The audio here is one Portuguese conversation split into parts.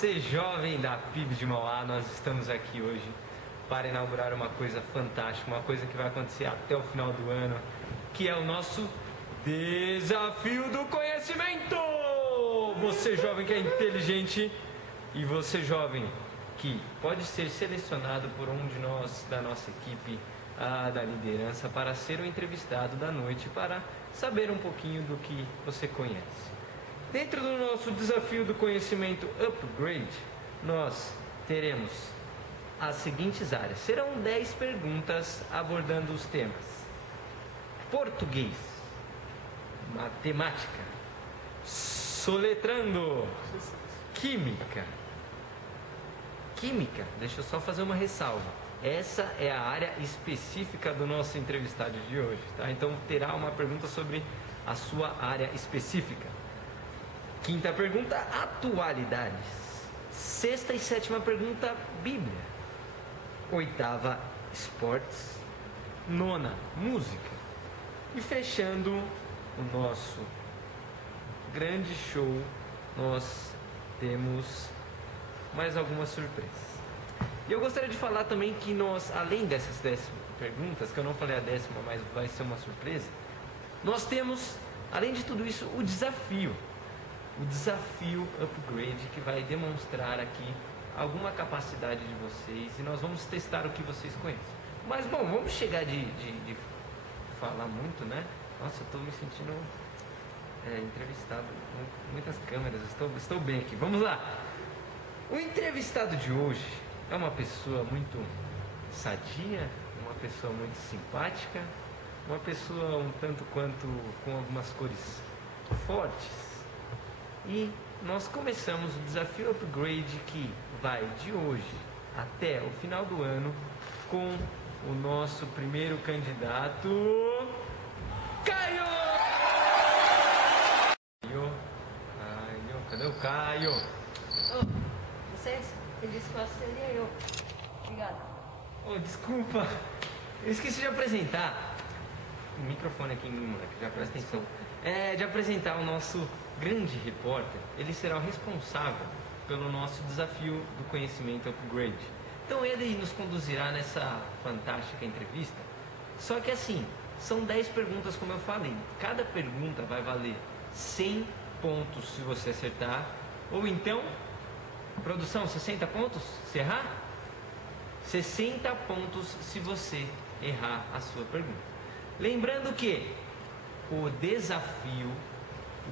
você jovem da PIB de Mauá, nós estamos aqui hoje para inaugurar uma coisa fantástica, uma coisa que vai acontecer até o final do ano, que é o nosso Desafio do Conhecimento! Você jovem que é inteligente e você jovem que pode ser selecionado por um de nós, da nossa equipe, da liderança, para ser o entrevistado da noite, para saber um pouquinho do que você conhece. Dentro do nosso Desafio do Conhecimento Upgrade, nós teremos as seguintes áreas. Serão 10 perguntas abordando os temas: português, matemática, soletrando, química, deixa eu só fazer uma ressalva. Essa é a área específica do nosso entrevistado de hoje, tá? Então terá uma pergunta sobre a sua área específica. Quinta pergunta, atualidades. Sexta e sétima pergunta, Bíblia. Oitava, esportes. Nona, música. E fechando o nosso grande show, nós temos mais algumas surpresas. E eu gostaria de falar também que nós, além dessas 10 perguntas, que eu não falei a 10ª, mas vai ser uma surpresa, nós temos, além de tudo isso, o desafio Upgrade, que vai demonstrar aqui alguma capacidade de vocês e nós vamos testar o que vocês conhecem. Mas bom, vamos chegar de falar muito, né? Nossa, eu estou me sentindo entrevistado com muitas câmeras, estou bem aqui. Vamos lá! O entrevistado de hoje é uma pessoa muito sadia, uma pessoa muito simpática, uma pessoa um tanto quanto com algumas cores fortes. E nós começamos o Desafio Upgrade, que vai de hoje até o final do ano com o nosso primeiro candidato, Caio! Cadê o Caio? Licença, ele disse que seria eu. Obrigado. Desculpa, eu esqueci de apresentar. O microfone aqui em mim, moleque, já presta atenção. De apresentar o nosso grande repórter. Ele será o responsável pelo nosso Desafio do Conhecimento Upgrade. Então ele nos conduzirá nessa fantástica entrevista. Só que assim, são 10 perguntas, como eu falei. Cada pergunta vai valer 100 pontos se você acertar. Ou então, produção, 60 pontos se errar? 60 pontos se você errar a sua pergunta. Lembrando que o desafio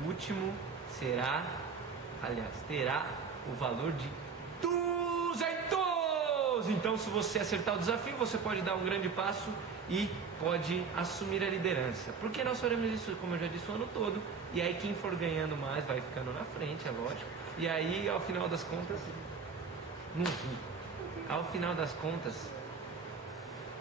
último terá o valor de 200! Então, se você acertar o desafio, você pode dar um grande passo e pode assumir a liderança. Porque nós faremos isso, como eu já disse, o ano todo. E aí quem for ganhando mais vai ficando na frente, é lógico. E aí, ao final das contas,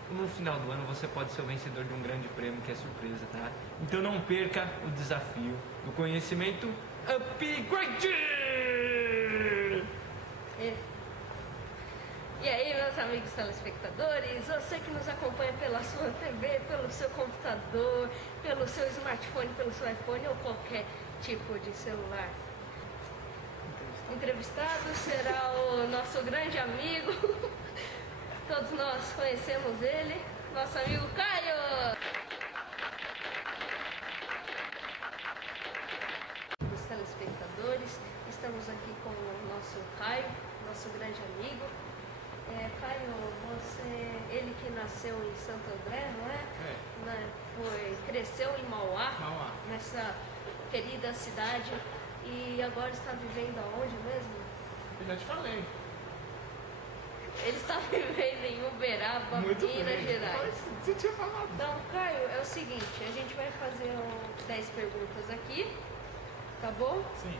no final do ano você pode ser o vencedor de um grande prêmio, que é surpresa, tá? Então não perca o desafio do conhecimento Upgrade! E aí, meus amigos telespectadores, você que nos acompanha pela sua TV, pelo seu computador, pelo seu smartphone, pelo seu iPhone ou qualquer tipo de celular. Entrevistado será o nosso grande amigo, todos nós conhecemos ele, nosso amigo Caio! Os telespectadores, estamos aqui com o nosso Caio, nosso grande amigo. Caio, ele que nasceu em Santo André, não é? Cresceu em Mauá, nessa querida cidade, e agora está vivendo aonde mesmo? Eu já te falei. Ele está vivendo em Uberaba, Minas Gerais. Você tinha falado. Então, Caio, é o seguinte, a gente vai fazer 10 perguntas aqui, tá bom? Sim.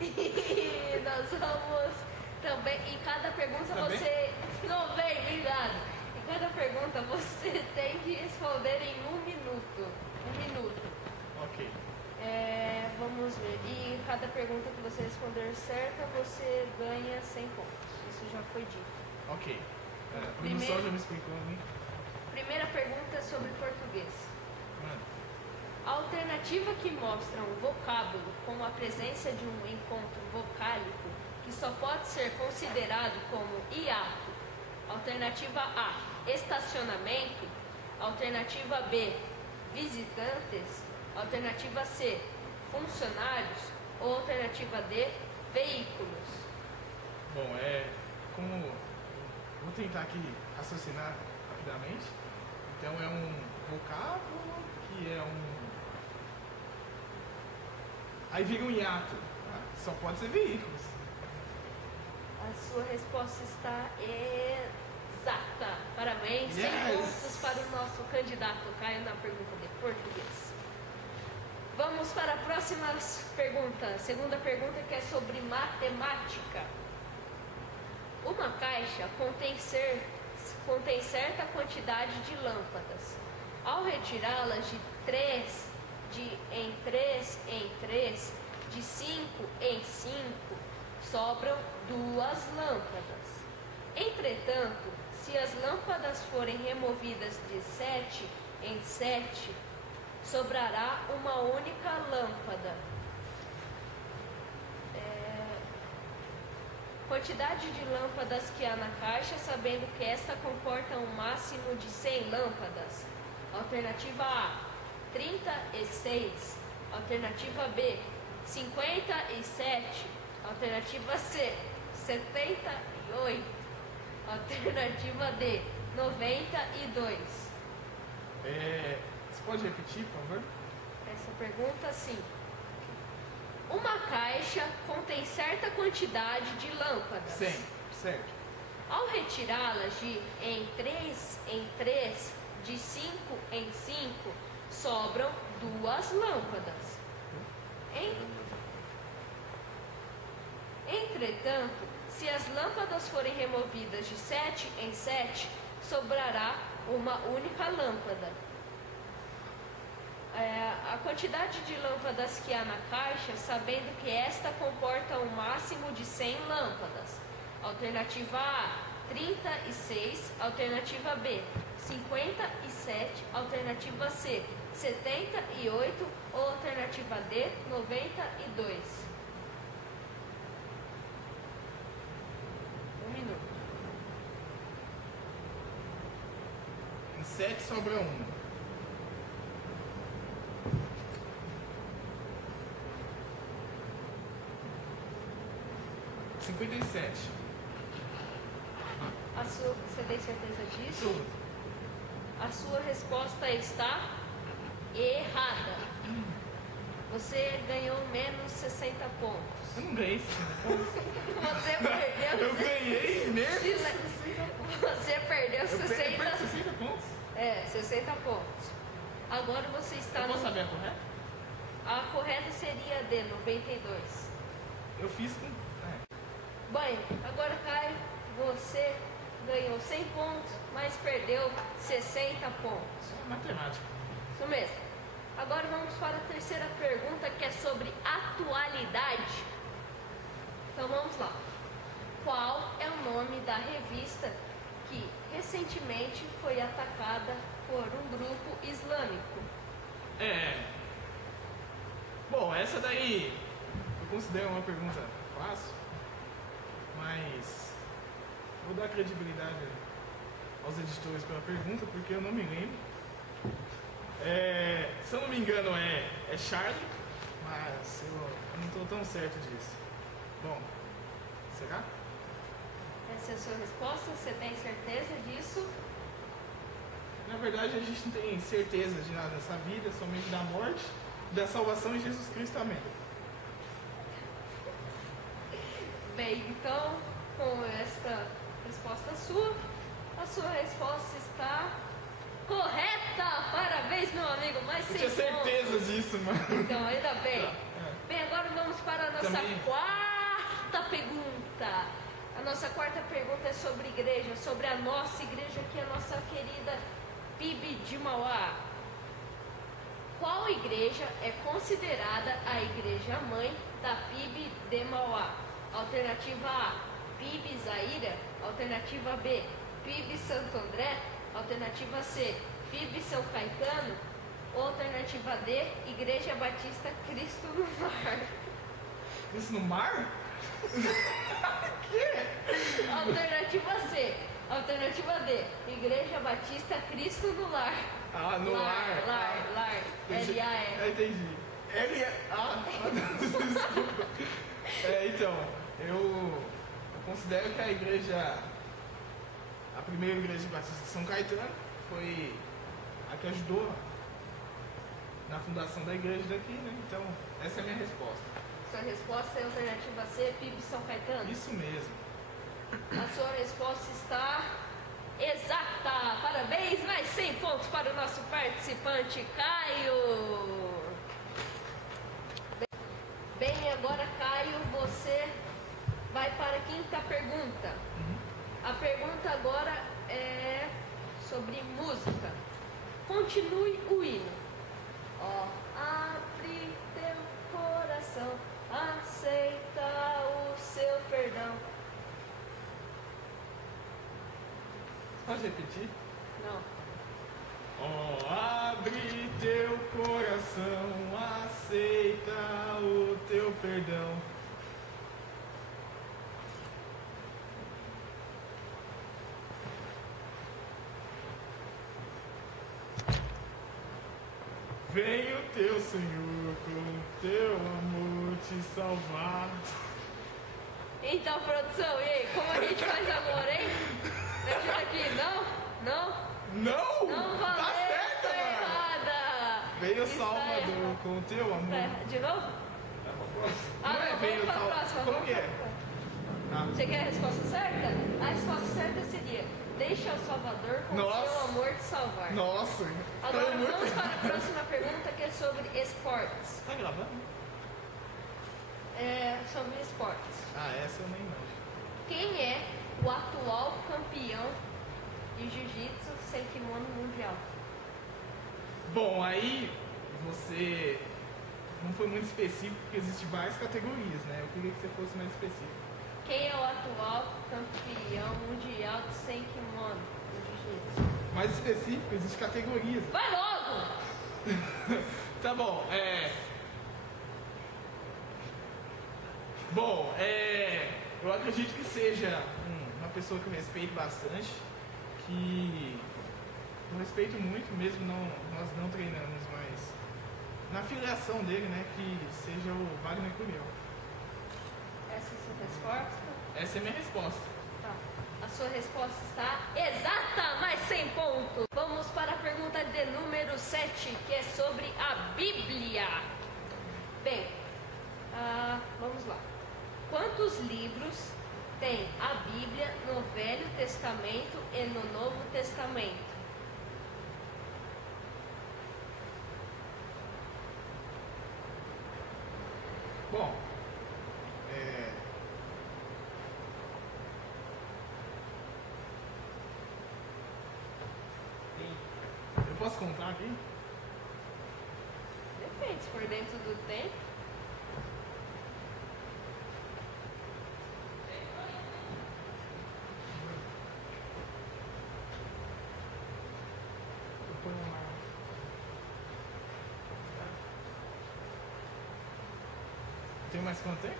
E nós vamos também, em cada pergunta Também? você... Não, bem, obrigado. Em cada pergunta você tem que responder em 1 minuto. 1 minuto. Ok. Vamos ver. E cada pergunta que você responder certa, você ganha 100 pontos. Isso já foi dito. Ok. A produção já me explicou, né? Primeira pergunta é sobre português. A alternativa que mostra um vocábulo com a presença de um encontro vocálico que só pode ser considerado como hiato. Alternativa A, estacionamento. Alternativa B, visitantes. Alternativa C, funcionários. Ou alternativa D, veículos. Bom, vou tentar aqui raciocinar rapidamente. Então é um vocábulo que é um... Aí vira um hiato. Só pode ser veículos. A sua resposta está exata. Parabéns. 100 Yes! pontos para o nosso candidato Caio na pergunta de português. Vamos para a próxima pergunta. Segunda pergunta, que é sobre matemática. Uma caixa contém certa quantidade de lâmpadas. Ao retirá-las em 3 em 3, de 5 em 5, sobram 2 lâmpadas. Entretanto, se as lâmpadas forem removidas de 7 em 7, sobrará uma única lâmpada. Quantidade de lâmpadas que há na caixa, sabendo que esta comporta um máximo de 100 lâmpadas. Alternativa A, 36. Alternativa B, 57. Alternativa C, 78. Alternativa D, 92. Você pode repetir, por favor? Essa pergunta, sim. Uma caixa contém certa quantidade de lâmpadas. Sim, certo. Ao retirá-las em 3 em 3, de 5 em 5, sobram 2 lâmpadas. Entretanto, se as lâmpadas forem removidas de 7 em 7, sobrará uma única lâmpada. A quantidade de lâmpadas que há na caixa, sabendo que esta comporta um máximo de 100 lâmpadas. Alternativa A, 36. Alternativa B, 57. Alternativa C, 78. Ou alternativa D, 92. 1 minuto. Em 7 sobra 1. 57. Você tem certeza disso? Tudo. A sua resposta está errada. Você ganhou menos 60 pontos. Eu não ganhei 60 pontos. Você perdeu. Eu ganhei menos. Você perdeu Eu 60. perdi 60 pontos. 60 pontos. Agora você está Eu posso no... saber a correta? A correta seria D, 92. Eu fiz com... Bem, agora Caio, você ganhou 100 pontos, mas perdeu 60 pontos. Matemática. Isso mesmo. Agora vamos para a terceira pergunta, que é sobre atualidade. Então vamos lá. Qual é o nome da revista que recentemente foi atacada por um grupo islâmico? Bom, essa daí eu considero uma pergunta fácil, mas vou dar credibilidade aos editores pela pergunta, porque eu não me lembro. Se eu não me engano é Charlie, mas eu não estou tão certo disso. Bom, será? Essa é a sua resposta? Você tem certeza disso? Na verdade, a gente não tem certeza de nada nessa vida, somente da morte e da salvação em Jesus Cristo. Amém. Bem, então, com essa resposta sua, a sua resposta está correta! Parabéns, meu amigo, mais Eu 100 tinha certeza pontos. disso, mano. Então, ainda bem. Bem, agora vamos para a nossa Também. quarta pergunta. A nossa quarta pergunta é sobre igreja, sobre a nossa igreja aqui, a nossa querida PIB de Mauá. Qual igreja é considerada a igreja mãe da PIB de Mauá? Alternativa A, PIB Zaira. Alternativa B, PIB Santo André. Alternativa C, PIB São Caetano. Ou alternativa D, Igreja Batista Cristo no Mar. Isso no mar? Alternativa C. Alternativa D. Igreja Batista Cristo no Lar. Ah, no lar. Lar. L-A-R. Entendi. Desculpa. Então, eu considero que a primeira igreja batista de São Caetano foi a que ajudou na fundação da igreja daqui, né? Então, essa é a minha resposta. Sua resposta é a alternativa C, PIB São Caetano? Isso mesmo. A sua resposta está exata! Parabéns! Mais 100 pontos para o nosso participante, Caio! Bem, agora, Caio, você vai para a quinta pergunta. A pergunta agora é sobre música. Continue o hino. Ó, abre teu coração, aceita o seu perdão. Pode repetir? Não. Abre teu coração, aceita o teu perdão. Vem o teu Senhor com teu amor te salvar. Então, produção, e aí, como a gente faz agora, hein? Me ajuda aqui, não? Não! Não valeu, Tá certo, tá mano! errada! Vem o Está Salvador errado. com teu amor. De novo? Não é não, vem vamos o para a Salvador. próxima. Como vamos que para é? a próxima. Ah, Você quer a resposta certa? A resposta certa seria: deixa o Salvador com Nossa. seu amor te salvar. nossa! Agora Foi muito- vamos para a próxima pergunta, que é sobre esportes. Tá gravando? É sobre esportes. Ah, essa eu nem manjo. Quem é o atual campeão de jiu-jitsu sem kimono mundial? Bom, aí você não foi muito específico, porque existem várias categorias, né? Eu queria que você fosse mais específico. Quem é o atual campeão mundial de sem kimono no jiu-jitsu? Mais específico, existem categorias. Vai logo! Tá bom, Bom, eu acredito que seja uma pessoa que eu respeito bastante, que eu respeito muito, mesmo nós não treinamos, mas na filiação dele, né, que seja o Wagner Curiel. Essa é a sua resposta? Essa é a minha resposta. Tá. A sua resposta está exata, mais 100 pontos. Vamos para a pergunta de número 7, que é sobre a Bíblia. Bem, vamos lá. Quantos livros tem a Bíblia no Velho Testamento e no Novo Testamento? Bom, eu posso contar aqui? Depende, se for dentro do tempo. Eu ponho uma... Tem mais quanto tempo?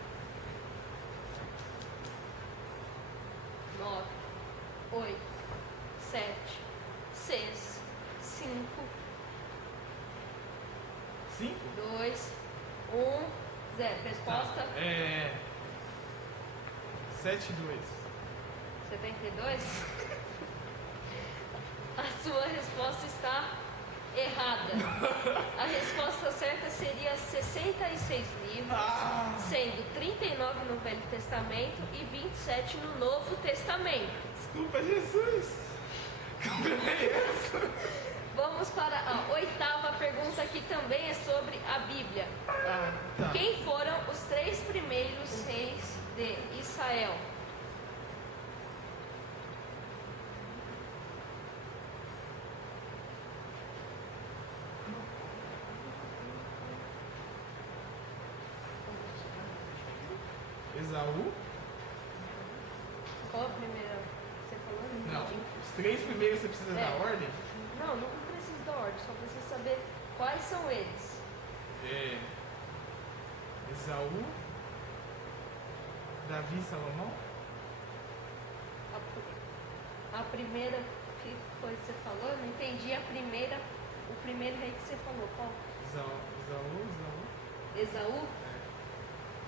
9, 8, 7, 6, 5, 5? 2, 1, 0. Resposta: 7-2. 72. A sua resposta está errada. A resposta certa seria 66 livros, sendo 39 no Velho Testamento e 27 no Novo Testamento. Desculpa, Jesus! Como é isso? Vamos para a oitava pergunta, que também é sobre a Bíblia. Tá. Quem foram os 3 primeiros reis de Israel? Esaú? Qual a primeira? Você falou? Não. Os 3 primeiros você precisa da ordem? Não, não preciso da ordem, só preciso saber quais são eles. Esaú, Davi e Salomão? A primeira que foi que você falou, eu não entendi a primeira, o primeiro rei que você falou, qual? Esaú?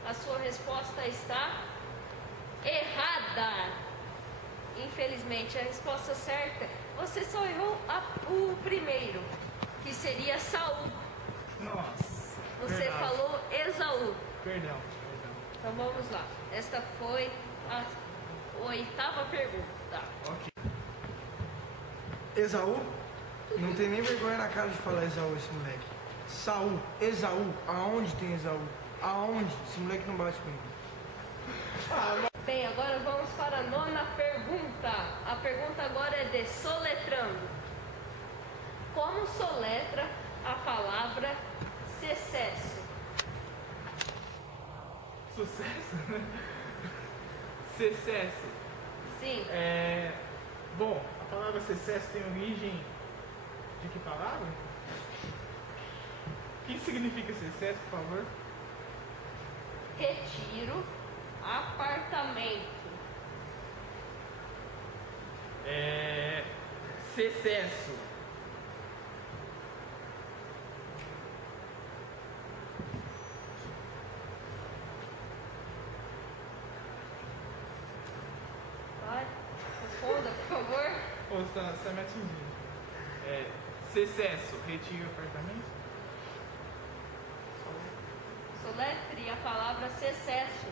A sua resposta está errada. Infelizmente, a resposta certa, você só errou o primeiro, que seria Saul. Nossa. Você verdade. falou Esaú. Perdão. Então vamos lá. Esta foi a 8ª pergunta. Ok. Esaú? Não tem nem vergonha na cara de falar Esaú, esse moleque. Saul, Esaú, aonde tem Esaú? Aonde? Esse moleque não bate comigo. Bem, agora vamos para a 9ª pergunta. A pergunta agora é de soletrando. Como soletra a palavra sucesso? Sucesso? Sucesso. Sim. Bom, a palavra sucesso tem origem de que palavra? O que significa sucesso, por favor? Retiro, apartamento. Sucesso. Vai, responda, por favor. Ou você está me atingindo? Sucesso. Retiro apartamento? Soletre a palavra sucesso.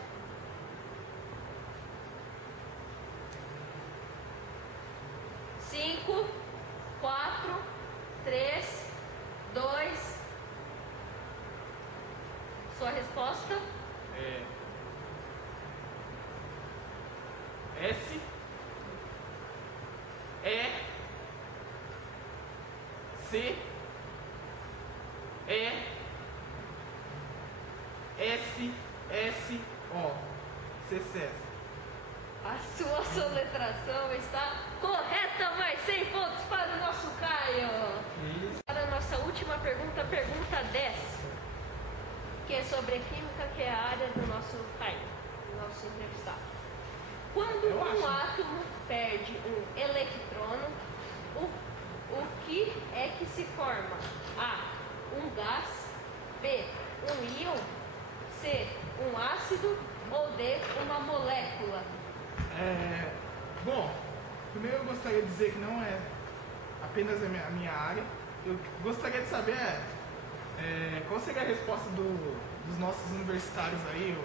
5, 4, 3, 2. Sua resposta? S E C E S S O. Sucesso. A sua soletração está correta, mais 100 pontos para o nosso Caio. Isso. Para a nossa última pergunta, pergunta 10, que é sobre a química, que é a área do nosso Caio, do nosso entrevistado. Quando um átomo perde um eletrônio, o que é que se forma? A, um gás, B, um íon, C, um ácido ou D, uma molécula? Bom, primeiro eu gostaria de dizer que não é apenas a minha área. Eu gostaria de saber qual seria a resposta dos nossos universitários aí,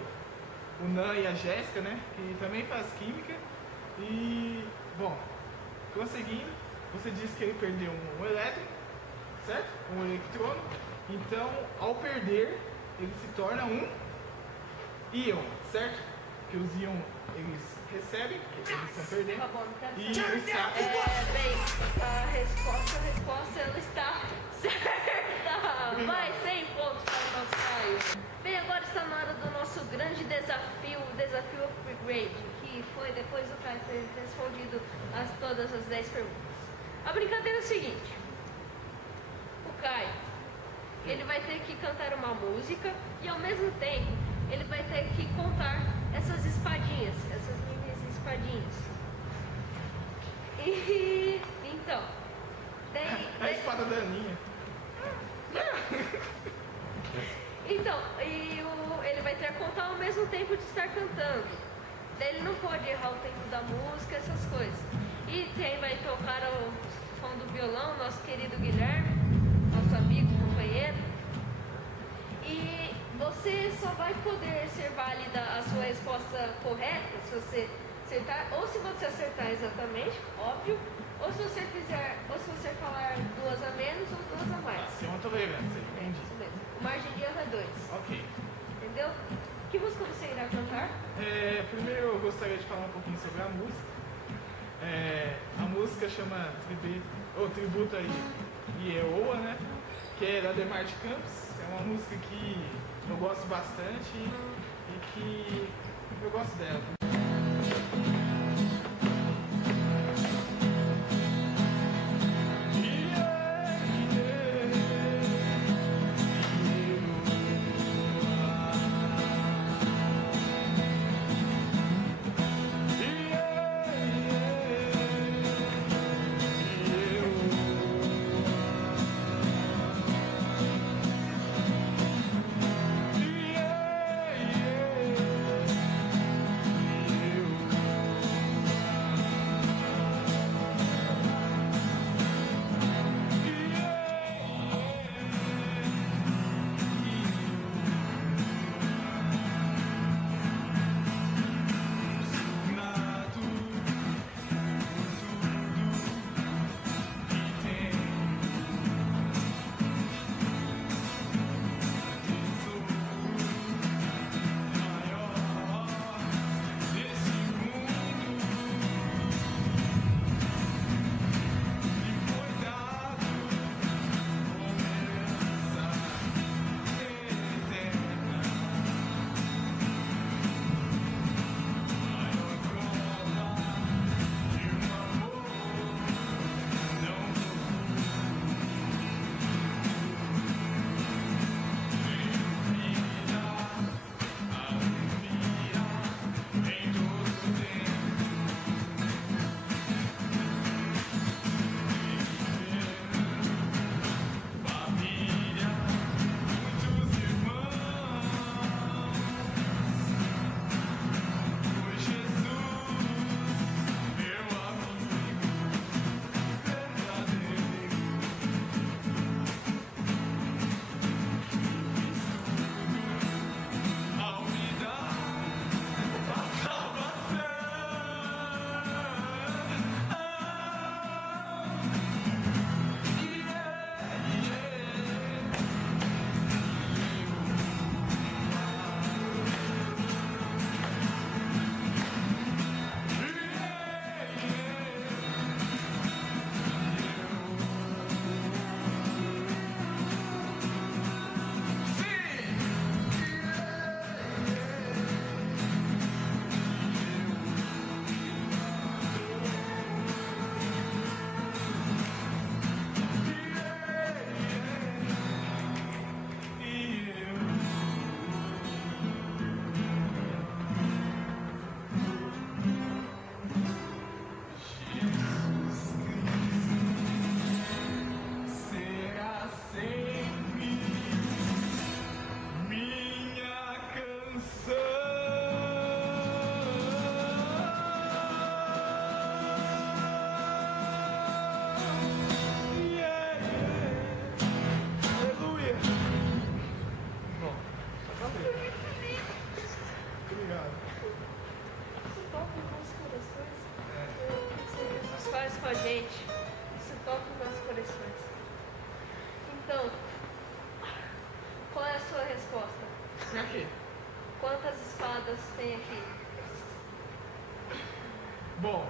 o Nan e a Jéssica, né? Que também faz química. E, bom, prosseguindo, você disse que ele perdeu um elétron, certo? Um eletrônio. Então, ao perder, ele se torna um íon, certo? Que os íons, eles recebem, eles estão perdendo. Tá bom, não quero E saber. eles está... Bem, a resposta ela está certa. Vai, 100 pontos para o nosso Caio. Bem, agora está na hora do nosso grande desafio, o desafio upgrade, que foi depois do Caio ter respondido todas as 10 perguntas. A brincadeira é o seguinte: o Caio, ele vai ter que cantar uma música e ao mesmo tempo ele vai ter que contar essas espadinhas, essas mini espadinhas. E então, A espada da Aninha. Então, ele vai ter que contar ao mesmo tempo de estar cantando. Daí ele não pode errar o tempo da música, essas coisas. E quem vai tocar o som do violão, nosso querido Guilherme, nosso amigo, companheiro. E você só vai poder ser válida a sua resposta correta se você acertar, ou se você acertar exatamente, óbvio, ou se você falar 2 a menos ou 2 a mais. Tem uma tolerância, entendi. Isso mesmo. O margem de erro é 2. Ok. Entendeu? Que música você irá cantar? Primeiro eu gostaria de falar um pouquinho sobre a música. A música chama Tributo a Ieoa, né? Que é da Demar de Campos. É uma música que eu gosto bastante e que eu gosto dela. Então, qual é a sua resposta? Pra quê? Quantas espadas tem aqui? Bom,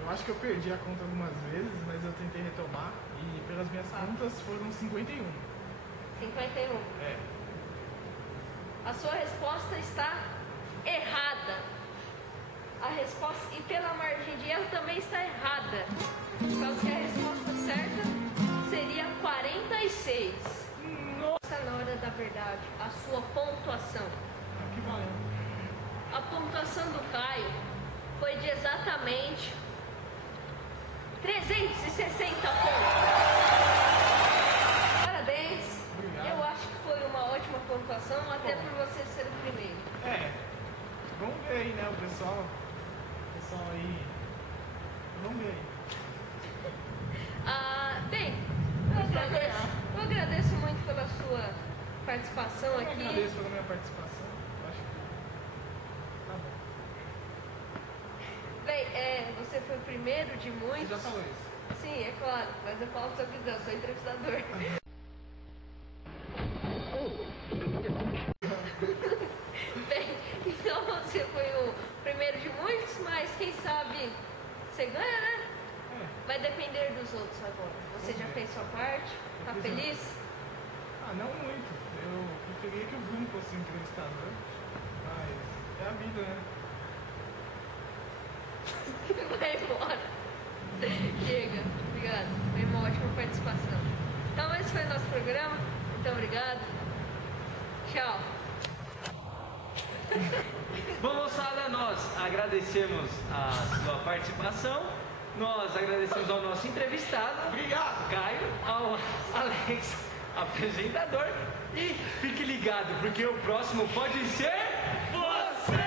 eu acho que eu perdi a conta algumas vezes, mas eu tentei retomar e pelas minhas contas foram 51. 51. É. A sua resposta está errada. A resposta, e pela margem de erro também está errada. Por causa que a resposta certa seria 46. Nossa, na hora da verdade, a sua pontuação. Que valeu. A pontuação do Caio foi de exatamente 360 pontos. Parabéns. Obrigado. Eu acho que foi uma ótima pontuação, até por você ser o primeiro. Vamos ver aí, né, o pessoal aí. Vamos ver aí. Bem, eu agradeço muito pela sua participação Eu aqui. agradeço pela minha participação. Eu acho que tá bom. Bem, você foi o primeiro de Você muitos. já falou isso. Sim, é claro, mas eu falo se eu quiser, eu sou entrevistador. Bem, então você foi o primeiro de muitos, mas quem sabe você ganha, né? Vai depender dos outros agora. Você já fez sua parte? Tá feliz? Não muito. Eu preferia que o Bruno fosse entrevistador, mas é a vida, né? Vai embora. Chega. Obrigado. Foi uma ótima participação. Então esse foi o nosso programa. Muito obrigado. Tchau. Bom, moçada, nós agradecemos a sua participação. Nós agradecemos ao nosso entrevistado. Obrigado! Caio, ao Alex, apresentador. E fique ligado, porque o próximo pode ser você!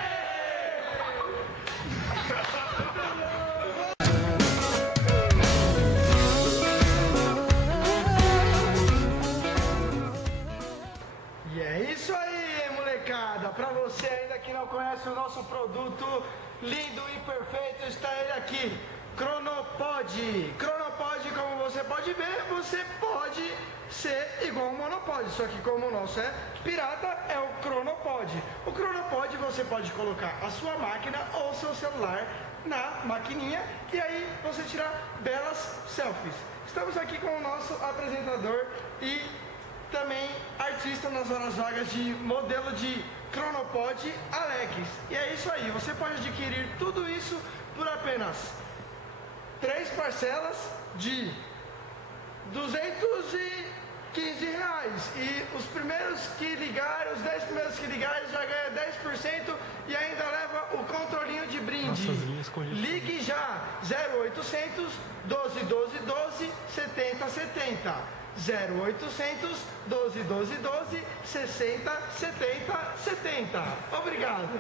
E é isso aí, molecada. Pra você ainda que não conhece o nosso produto lindo e perfeito, está ele aqui, Cronopod. Cronopod, como você pode ver, você pode ser igual ao Monopod, só que como o nosso é pirata, é o Cronopod. O Cronopod você pode colocar a sua máquina ou seu celular na maquininha e aí você tirar belas selfies. Estamos aqui com o nosso apresentador e também artista nas horas vagas de modelo de Cronopod, Alex. E é isso aí, você pode adquirir tudo isso por apenas 3 parcelas de R$215. E os primeiros que ligarem, os 10 primeiros que ligarem já ganha 10% e ainda leva o controlinho de brinde. Ligue já 0800 12 12 12 70 70. 0800 12 12 12 60 70 70. Obrigado.